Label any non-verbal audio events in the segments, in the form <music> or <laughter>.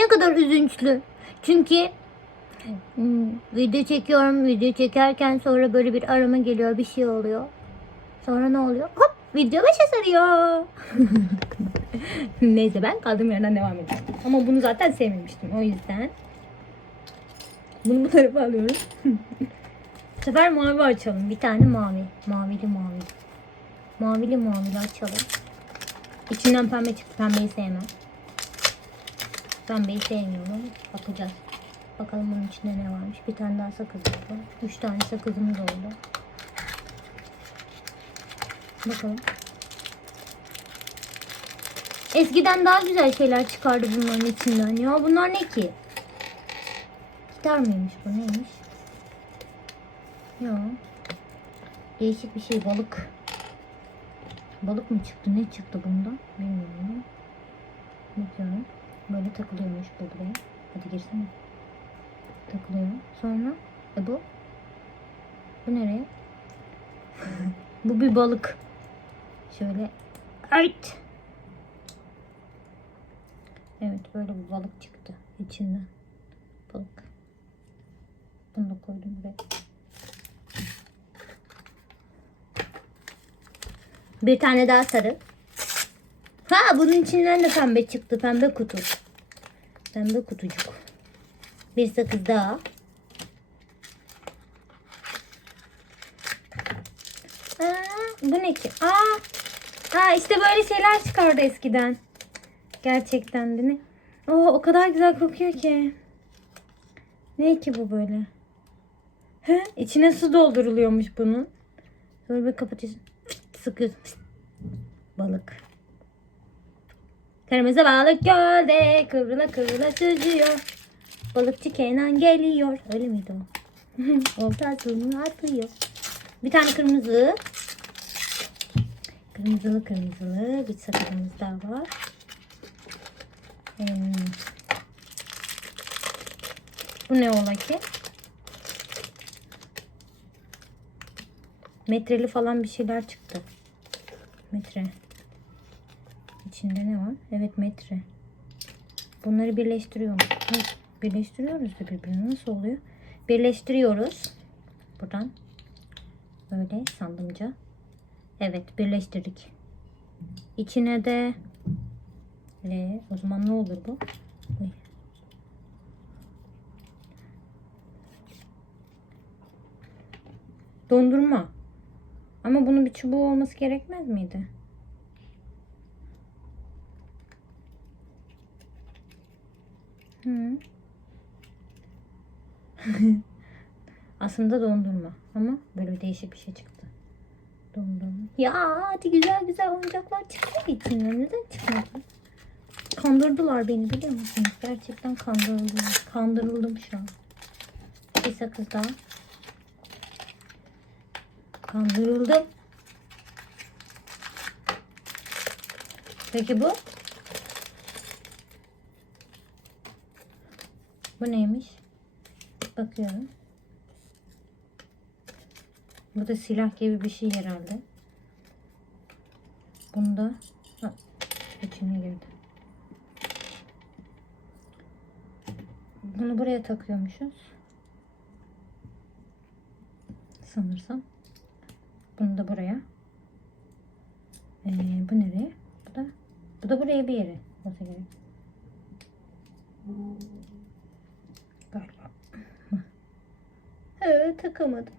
Ne kadar üzünçlü. Çünkü hmm, video çekiyorum. Video çekerken sonra böyle bir arama geliyor. Bir şey oluyor. Sonra ne oluyor? Hop video başa sarıyor. <laughs> Neyse ben kaldığım yerden devam edeceğim. Ama bunu zaten sevmemiştim. O yüzden bunu bu tarafa alıyorum. <laughs> bu sefer mavi açalım. Bir tane mavi. Mavili mavili. Mavili mavili açalım. İçinden pembe çıktı. Pembeyi sevmem. Pembeyi sevmiyorum. Bakacağız. Bakalım bunun içinde ne varmış. Bir tane daha sakız oldu. Üç tane sakızımız oldu. Bakalım. Eskiden daha güzel şeyler çıkardı bunların içinden. Ya bunlar ne ki? Gitar mıymış bu neymiş? Ya. Değişik bir şey balık. Balık mı çıktı? Ne çıktı bundan? Bilmiyorum. Bakıyorum. Böyle takılıyormuş buraya. Hadi girsene. Takılıyor. Sonra e bu? Bu nereye? <laughs> bu bir balık. Şöyle. Ayt. Evet böyle bir balık çıktı içinden. Balık. Bunu da koydum buraya. Bir tane daha sarı. Ha bunun içinden de pembe çıktı. Pembe kutu. Pembe kutucuk. Bir sakız daha. Aa, bu ne ki? Aa, aa işte böyle şeyler çıkardı eskiden. Gerçekten değil mi? Oo, o kadar güzel kokuyor ki. Ne ki bu böyle? He? İçine su dolduruluyormuş bunun. Böyle bir kapatıyorsun. Sıkıyorsun. Balık. Kırmızı balık gölde kıvrıla kıvrıla süzüyor. Balıkçı Kenan geliyor. Öyle miydi o? <laughs> Oltasını atıyor. Bir tane kırmızı. Kırmızılı kırmızılı bir sakızımız daha var. Hmm. Bu ne ola ki? Metreli falan bir şeyler çıktı. Metre. İçinde ne var? Evet metre. Bunları birleştiriyoruz. Evet, birleştiriyoruz da birbirine nasıl oluyor? Birleştiriyoruz. Buradan. Böyle sandımca. Evet birleştirdik. İçine de L. O zaman ne olur bu? Dondurma. Ama bunun bir çubuğu olması gerekmez miydi? <laughs> Aslında dondurma ama böyle değişik bir şey çıktı. Dondurma. Ya hadi güzel güzel oyuncaklar çıktı içinden. Neden çıkmadı? Kandırdılar beni biliyor musunuz? Gerçekten kandırıldım. Kandırıldım şu an. Bir sakız daha. Kandırıldım. Peki bu? Bu neymiş? Bakıyorum. Bu da silah gibi bir şey herhalde. Bunda ha, içine girdi. Bunu buraya takıyormuşuz. Sanırsam. Bunu da buraya. Ee, bu nereye? Bu da bu da buraya bir yere olsa gerek. Galiba. Evet takamadım.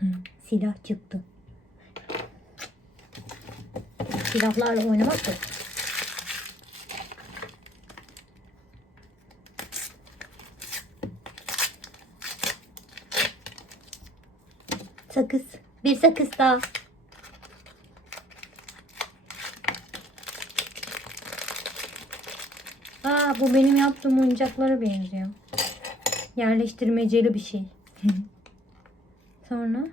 Hı, silah çıktı. Silahlarla oynamak da Sakız. Bir sakız daha. Bu benim yaptığım oyuncaklara benziyor. Yerleştirmeceli bir şey. <laughs> sonra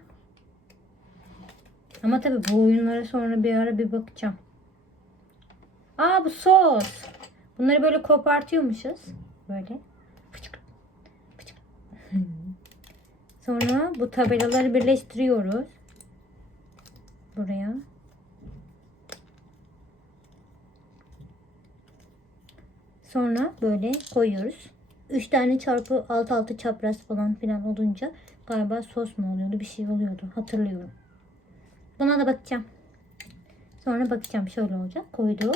ama tabii bu oyunlara sonra bir ara bir bakacağım. Aa bu sos. Bunları böyle kopartıyormuşuz. Böyle. Fıçık. Fıçık. <laughs> Sonra bu tabelaları birleştiriyoruz. Buraya. Sonra böyle koyuyoruz. 3 tane çarpı alt altı çapraz falan filan olunca galiba sos mu oluyordu bir şey oluyordu hatırlıyorum. Buna da bakacağım. Sonra bakacağım şöyle olacak. Koyduk.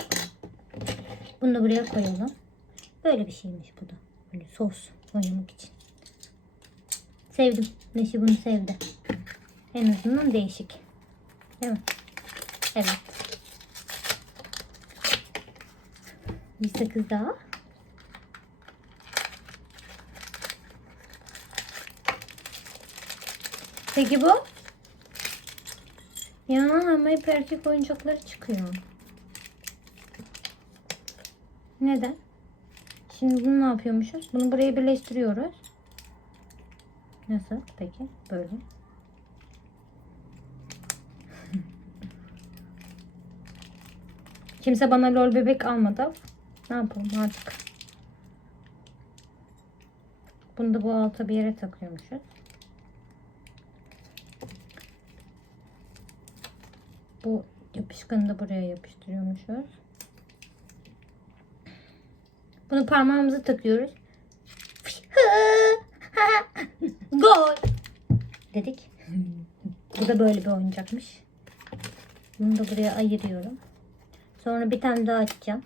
Bunu da buraya koyalım. Böyle bir şeymiş bu da. Böyle sos oynamak için. Sevdim. Neşe bunu sevdi. En azından değişik. Değil mi? Evet. Bir sakız daha. Peki bu? Ya ama hep erkek oyuncakları çıkıyor. Neden? Şimdi bunu ne yapıyormuşuz? Bunu buraya birleştiriyoruz. Nasıl peki? Böyle. <laughs> Kimse bana lol bebek almadı. Ne yapalım artık. Bunu da bu alta bir yere takıyormuşuz. Bu yapışkanı da buraya yapıştırıyormuşuz. Bunu parmağımıza takıyoruz. <laughs> Gol dedik. Bu da böyle bir oyuncakmış. Bunu da buraya ayırıyorum. Sonra bir tane daha açacağım.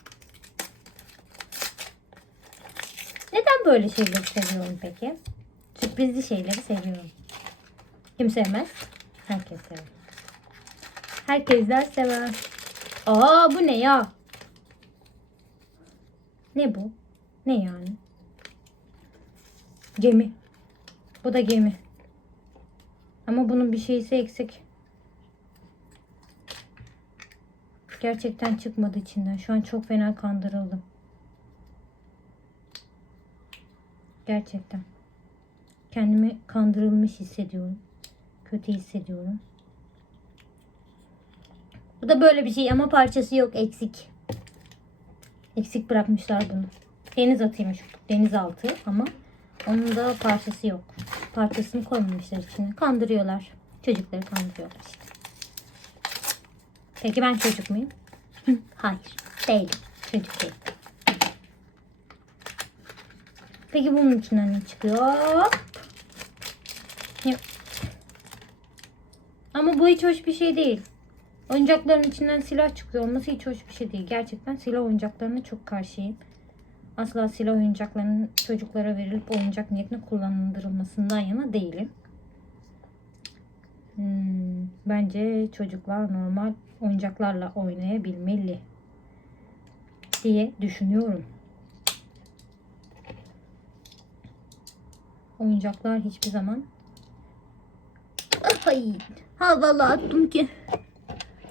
Neden böyle şeyleri seviyorum peki? Sürprizli şeyleri seviyorum. Kim sevmez? Herkes sever. Herkesler sever. Aa bu ne ya? Ne bu? Ne yani? Gemi. Bu da gemi. Ama bunun bir şeysi eksik. Gerçekten çıkmadı içinden. Şu an çok fena kandırıldım. Gerçekten. Kendimi kandırılmış hissediyorum. Kötü hissediyorum. Bu da böyle bir şey ama parçası yok eksik. Eksik bırakmışlar bunu. Deniz atıymış. Denizaltı ama onun da parçası yok. Parçasını koymamışlar içine. Kandırıyorlar. Çocukları kandırıyorlar işte. Peki ben çocuk muyum? Hayır. Değilim. Çocuk değilim. Peki bunun içinden ne çıkıyor? Yok. Ama bu hiç hoş bir şey değil. Oyuncakların içinden silah çıkıyor olması hiç hoş bir şey değil. Gerçekten silah oyuncaklarına çok karşıyım. Asla silah oyuncaklarının çocuklara verilip oyuncak niyetine kullanılmasından yana değilim. Hmm, bence çocuklar normal oyuncaklarla oynayabilmeli diye düşünüyorum. Oyuncaklar hiçbir zaman Ay, havalı attım ki.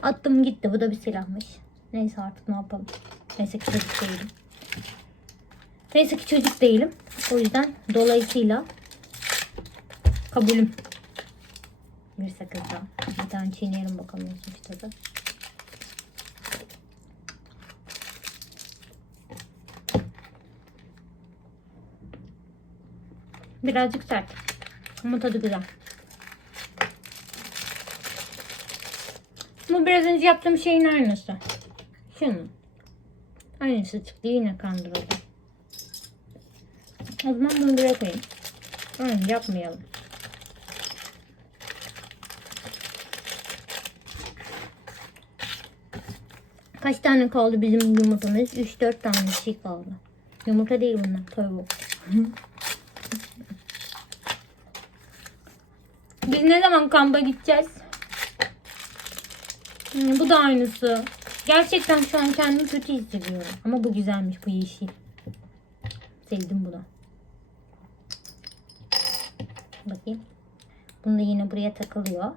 Attım gitti. Bu da bir silahmış. Neyse artık ne yapalım. Neyse ki çocuk değilim. Neyse ki çocuk değilim. O yüzden dolayısıyla kabulüm. Bir sakız daha. Bir tane çiğneyelim bakalım bir tadı. Birazcık sert. Ama tadı güzel. Bu biraz önce yaptığım şeyin aynısı. Şunun. Aynısı çıktı yine kandırıldı. O zaman bunu buraya koyayım. Aynı yapmayalım. Kaç tane kaldı bizim yumurtamız? 3-4 tane şey kaldı. Yumurta değil bunlar. Tavuk. <laughs> Biz ne zaman kampa gideceğiz? Hmm, bu da aynısı. Gerçekten şu an kendimi kötü hissediyorum. Ama bu güzelmiş bu yeşil. Sevdim bunu. Bakayım. Bunu da yine buraya takılıyor.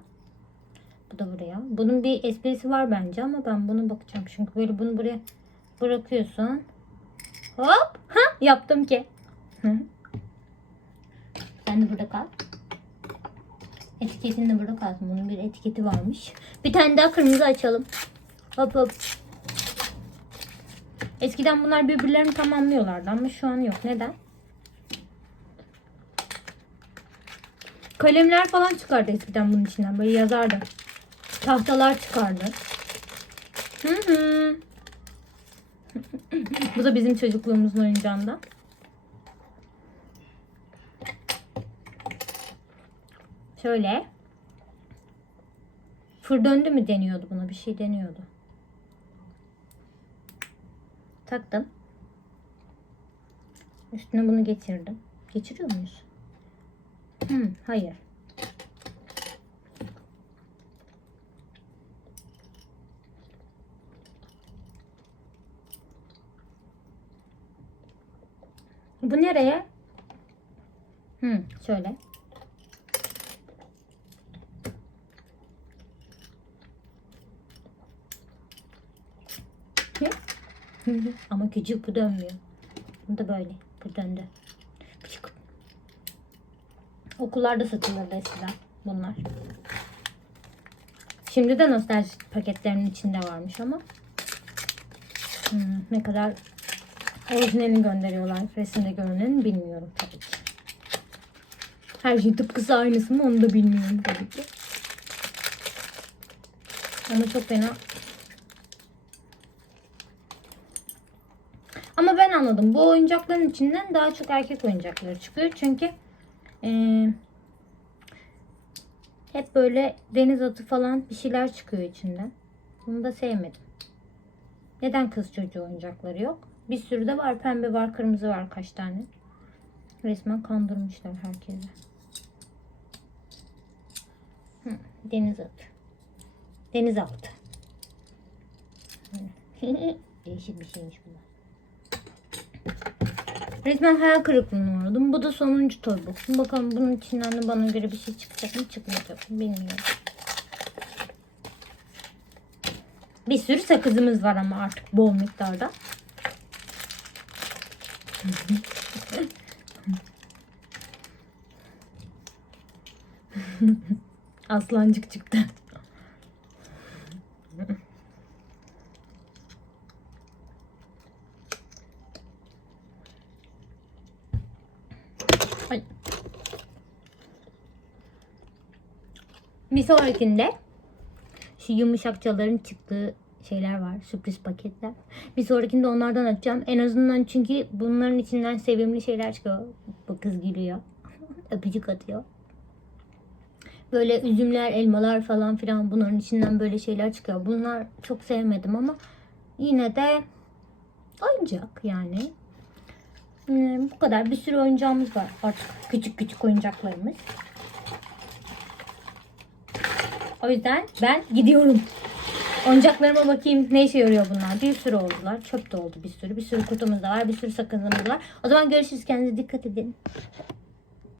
Bu da buraya. Bunun bir esprisi var bence ama ben bunu bakacağım. Çünkü böyle bunu buraya bırakıyorsun. Hop. Ha, yaptım ki. Sen de burada kal. Etiketini de burada kalsın. Bunun bir etiketi varmış. Bir tane daha kırmızı açalım. Hop hop. Eskiden bunlar birbirlerini tamamlıyorlardı ama şu an yok. Neden? Kalemler falan çıkardı eskiden bunun içinden. Böyle yazardı. Tahtalar çıkardı. Hı hı. <laughs> Bu da bizim çocukluğumuzun oyuncağından. Şöyle. Fır döndü mü deniyordu buna. Bir şey deniyordu. Taktım. Üstüne bunu geçirdim. Geçiriyor muyuz? Hmm, hayır. Bu nereye? Hmm, şöyle. Hı hı. <laughs> Ama küçük bu dönmüyor. Bu da böyle. Bu döndü. Küçük. Okullarda satılırdı eskiden bunlar. Şimdi de nostalji paketlerinin içinde varmış ama. Hmm, ne kadar orijinalini gönderiyorlar resimde görüneni bilmiyorum tabii ki. Her şey tıpkısı aynısı mı onu da bilmiyorum tabii ki. Ama çok fena Ama ben anladım. Bu oyuncakların içinden daha çok erkek oyuncakları çıkıyor. Çünkü eee, hep böyle deniz atı falan bir şeyler çıkıyor içinden. Bunu da sevmedim. Neden kız çocuğu oyuncakları yok? Bir sürü de var. Pembe var, kırmızı var kaç tane. Resmen kandırmışlar herkese. Hı, deniz atı. Denizaltı. <laughs> Değişik bir şeymiş bunlar. Resmen hayal kırıklığına uğradım. Bu da sonuncu toy box'um. Bakalım bunun içinden de bana göre bir şey çıkacak mı çıkmayacak mı bilmiyorum. Bir sürü sakızımız var ama artık bol miktarda. <laughs> Aslancık çıktı. Ay. Bir sonrakinde şu yumuşakçaların çıktığı şeyler var. Sürpriz paketler. Bir sonrakinde onlardan açacağım. En azından çünkü bunların içinden sevimli şeyler çıkıyor. Bu kız gülüyor. <laughs> Öpücük atıyor. Böyle üzümler, elmalar falan filan bunların içinden böyle şeyler çıkıyor. Bunlar çok sevmedim ama yine de oyuncak yani. Hmm, bu kadar. Bir sürü oyuncağımız var artık. Küçük küçük oyuncaklarımız. O yüzden ben gidiyorum. Oyuncaklarıma bakayım ne işe yarıyor bunlar. Bir sürü oldular. Çöp de oldu bir sürü. Bir sürü kutumuz da var. Bir sürü sakızımız var. O zaman görüşürüz. Kendinize dikkat edin.